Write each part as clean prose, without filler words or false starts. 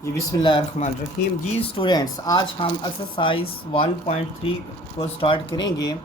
जी बिस्मिल्लाहिर्रहमानिर्रहीम। जी स्टूडेंट्स, आज हम एक्सरसाइज 1.3 को स्टार्ट करेंगे,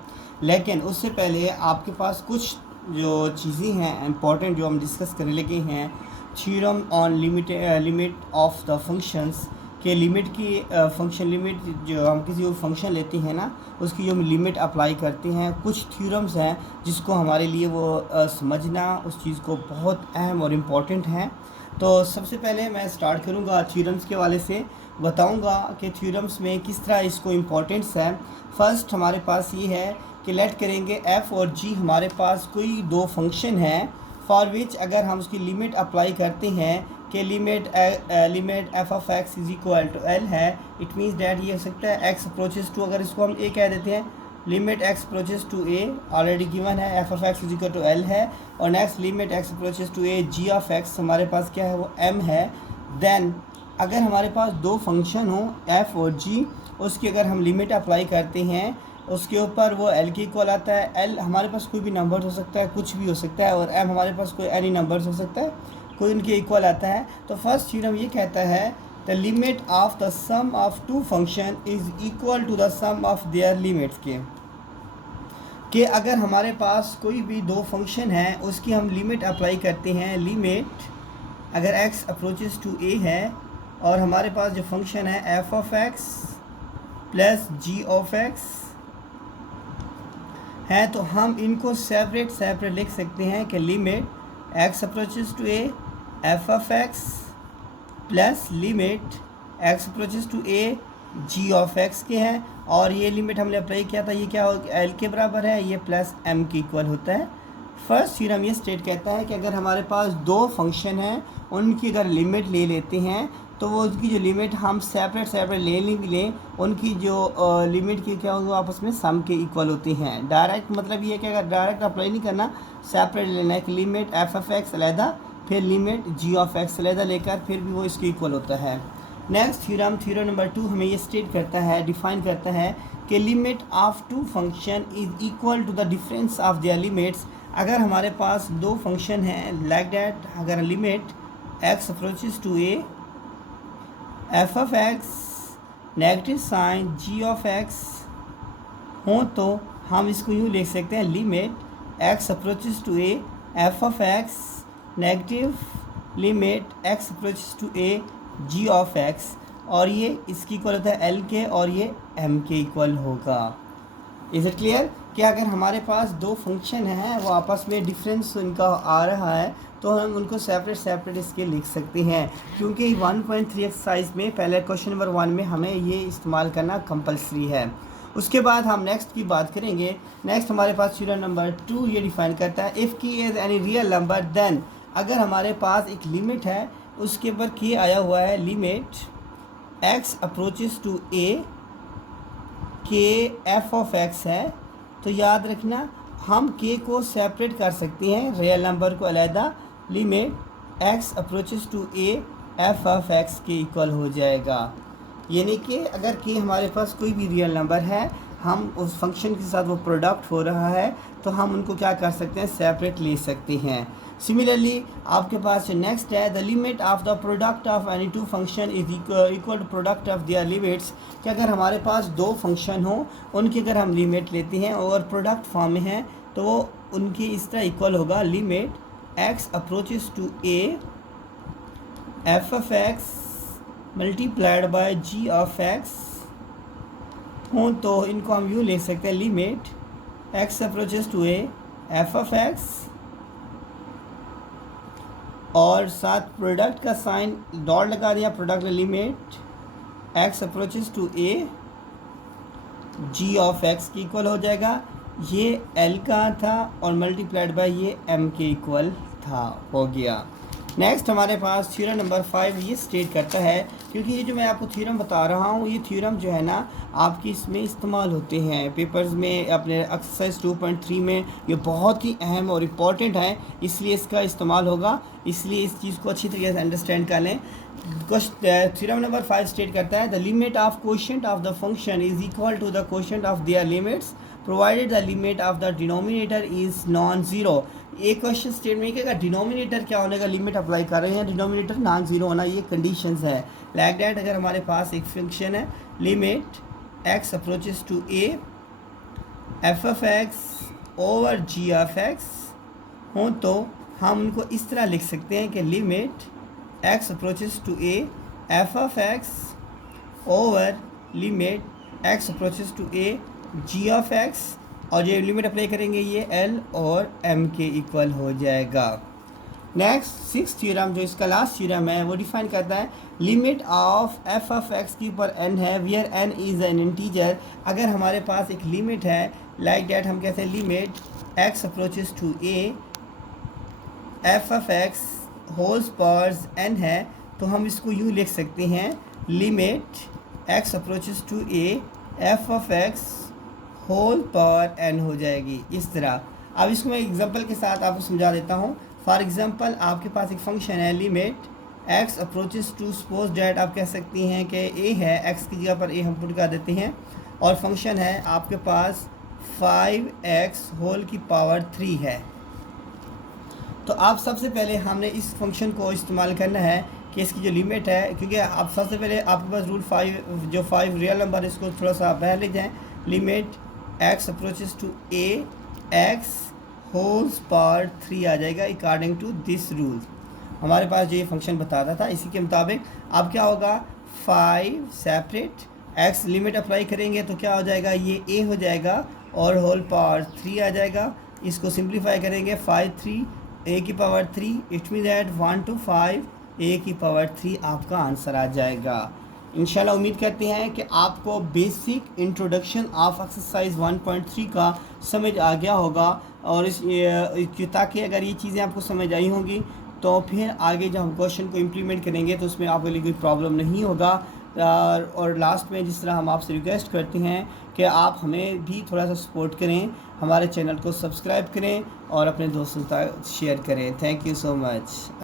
लेकिन उससे पहले आपके पास कुछ जो चीज़ें हैं इंपॉर्टेंट जो हम डिस्कस करने लगे हैं। Theorem on limit of the functions के लिमिट की फंक्शन लिमिट जो हम किसी फंक्शन लेते हैं ना, उसकी जो लिमिट अप्लाई करते हैं। कुछ थ्योरम्स हैं जिसको हमारे लिए वो समझना उस चीज़ को बहुत अहम और इम्पॉर्टेंट है। तो सबसे पहले मैं स्टार्ट करूँगा थ्योरम्स के वाले से, बताऊँगा कि थ्योरम्स में किस तरह इसको इम्पोर्टेंस है। फर्स्ट हमारे पास ये है कि लेट करेंगे एफ़ और जी हमारे पास कोई दो फंक्शन हैं फॉर विच अगर हम उसकी लिमिट अप्लाई करते हैं कि limit F of X is equal to L है। इट मीन्स डैट ये हो सकता है एक्स अप्रोचेस टू, अगर इसको हम ए कह देते हैं, limit x approaches to A already given है, F of X is equal to L है। और next limit x approaches to A ji of X हमारे पास क्या है, वो एम है। देन अगर हमारे पास दो फंक्शन हो एफ़ और जी, उसकी अगर हम लिमिट अप्लाई करते हैं उसके ऊपर वो एल के इक्वल आता है। एल हमारे पास कोई भी नंबर हो सकता है, कुछ भी हो सकता है, और एम हमारे पास कोई एनी नंबर्स हो सकता है, कोई उनके इक्वल आता है। तो फर्स्ट थ्योरम ये कहता है the limit of the sum of two function is equal to the sum of their limits के कि अगर हमारे पास कोई भी दो फंक्शन है उसकी हम लिमिट अप्लाई करते हैं। लिमिट अगर x अप्रोचेस टू a है और हमारे पास जो फंक्शन है f of x plus g of x है, तो हम इनको सेपरेट लिख सकते हैं कि limit x approaches to a f of x plus limit x approaches to a g of x के हैं। और ये लिमिट हमने अप्लाई किया था, ये क्या हो एल के बराबर है, ये प्लस एम के इक्वल होता है। फर्स्ट थ्योरम ये स्टेट कहता है कि अगर हमारे पास दो फंक्शन हैं उनकी अगर लिमिट ले लेते हैं तो वो उसकी जो लिमिट हम सेपरेट लें, उनकी जो लिमिट की क्या होगा, आपस में सम के इक्वल होती हैं। डायरेक्ट मतलब ये है कि अगर डायरेक्ट अप्लाई नहीं करना, सेपरेट लेना है कि लिमिट एफ ऑफ एक्स अलहदा फिर लिमिट जी ऑफ एक्स अलहदा लेकर फिर भी वो इसके इक्वल होता है। नेक्स्ट थ्योरम नंबर 2 हमें ये स्टेट करता है, डिफाइन करता है कि limit of two function is equal to the difference of their limits. अगर हमारे पास दो फंक्शन हैं लाइक दैट, अगर limit x approaches to A F of X negative sign G of x हो, तो हम इसको यूँ लिख सकते हैं limit x approaches to A F of X negative limit x approaches to A ji of x, और ये इसकी इक्वल होता है एल के और ये एम के इक्वल होगा। इज़ इट क्लियर कि अगर हमारे पास दो फंक्शन हैं वो आपस में डिफरेंस इनका आ रहा है तो हम उनको सेपरेट इसके लिख सकते हैं, क्योंकि 1.3 एक्सरसाइज में पहले क्वेश्चन नंबर 1 में हमें ये इस्तेमाल करना कंपलसरी है। उसके बाद हम नेक्स्ट की बात करेंगे। नेक्स्ट हमारे पास थ्योरम नंबर 2 ये डिफाइन करता है if K is any real number then, अगर हमारे पास एक लिमिट है उसके ऊपर के आया हुआ है limit x approaches to a के f ऑफ x है, तो याद रखना हम k को सेपरेट कर सकते हैं, रियल नंबर को अलहदा, limit x approaches to a f of x के इक्वल हो जाएगा। यानी कि अगर k हमारे पास कोई भी रियल नंबर है, हम उस फंक्शन के साथ वो प्रोडक्ट हो रहा है, तो हम उनको क्या कर सकते हैं, सेपरेट ले सकते हैं। सिमिलरली आपके पास नेक्स्ट है the limit of the product of any two function is equal to product of their limits, कि अगर हमारे पास दो फंक्शन हो उनकी अगर हम लिमिट लेते हैं और प्रोडक्ट फॉर्म में हैं तो वो उनकी इस तरह इक्वल होगा limit x approaches to A F of x multiplied by g of x हो, तो इनको हम यूँ लिख सकते हैं limit x approaches to A F of x और साथ प्रोडक्ट का साइन डॉट लगा दिया, product limit x approaches to A ji of x की इक्वल हो जाएगा। ये एल का था और मल्टीप्लाइड बाय ये एम के इक्वल था, हो गया। नेक्स्ट हमारे पास थ्योरम नंबर 5 ये स्टेट करता है, क्योंकि ये जो मैं आपको थ्योरम बता रहा हूँ ये थ्योरम जो है ना आपकी इसमें इस्तेमाल होते हैं पेपर्स में, अपने एक्सरसाइज 2.3 में ये बहुत ही अहम और इम्पॉर्टेंट है, इसलिए इसका इस्तेमाल होगा, इसलिए इस चीज़ को अच्छी तरीके से अंडरस्टैंड कर लें। थ्योरम नंबर 5 स्टेट करता है the limit of quotient of the function is equal to the quotient of their limits provided the limit of the denominator is non zero. एक क्वेश्चन स्टेटमेंट कहेगा डिनोमिनेटर क्या होने का limit apply कर रहे हैं, डिनोमिनेटर नॉन जीरो होना, ये कंडीशंस है। लाइक दैट अगर हमारे पास एक फंक्शन है limit x approaches to A F of x over g of x हो, तो हम उनको इस तरह लिख सकते हैं कि limit x approaches to A F of x over limit x approaches to A ji of x, और ये लिमिट अप्लाई करेंगे ये एल और एम के इक्वल हो जाएगा। नेक्स्ट सिक्स थ्योरम जो इसका लास्ट थ्योरम है वो डिफाइन करता है limit of f of x की पर एन है where n is an integer. अगर हमारे पास एक लिमिट है लाइक दैट हम कहते हैं limit x approaches to A F of x whole's powers n है, तो हम इसको यूँ लिख सकते हैं limit x approaches to A F of x whole power n हो जाएगी इस तरह। अब इसको मैं एग्जांपल के साथ आपको समझा देता हूँ। फॉर एग्जांपल आपके पास एक फंक्शन है limit x approaches to, suppose that आप कह सकती हैं कि ए है, एक्स की जगह पर ए हम पुट कर देते हैं, और फंक्शन है आपके पास 5x होल की पावर 3 है। तो आप सबसे पहले हमने इस फंक्शन को इस्तेमाल करना है कि इसकी जो लिमिट है, क्योंकि आप सबसे पहले आपके पास रूल 5 जो 5 रियल नंबर इसको थोड़ा सा पहले ले जाएँ। Limit x approaches to a x whole's power 3 आ जाएगा अकॉर्डिंग टू दिस रूल। हमारे पास जो ये फंक्शन बताता था इसी के मुताबिक अब क्या होगा 5 सेपरेट एक्स लिमिट अप्लाई करेंगे तो क्या हो जाएगा ये ए हो जाएगा और होल पावर 3 आ जाएगा। इसको सिंप्लीफाई करेंगे 5 3 ए की power 3, it mean that 1 to 5 ए की पावर 3 आपका आंसर आ जाएगा। इंशाल्लाह उम्मीद करते हैं कि आपको बेसिक इंट्रोडक्शन ऑफ एक्सरसाइज 1.3 का समझ आ गया होगा, और ताकि अगर ये चीज़ें आपको समझ आई होंगी तो फिर आगे जब हम क्वेश्चन को इम्प्लीमेंट करेंगे तो उसमें आपके लिए कोई प्रॉब्लम नहीं होगा। और लास्ट में जिस तरह हम आपसे रिक्वेस्ट करते हैं कि आप हमें भी थोड़ा सा सपोर्ट करें, हमारे चैनल को सब्सक्राइब करें और अपने दोस्तों तक शेयर करें। Thank you so much.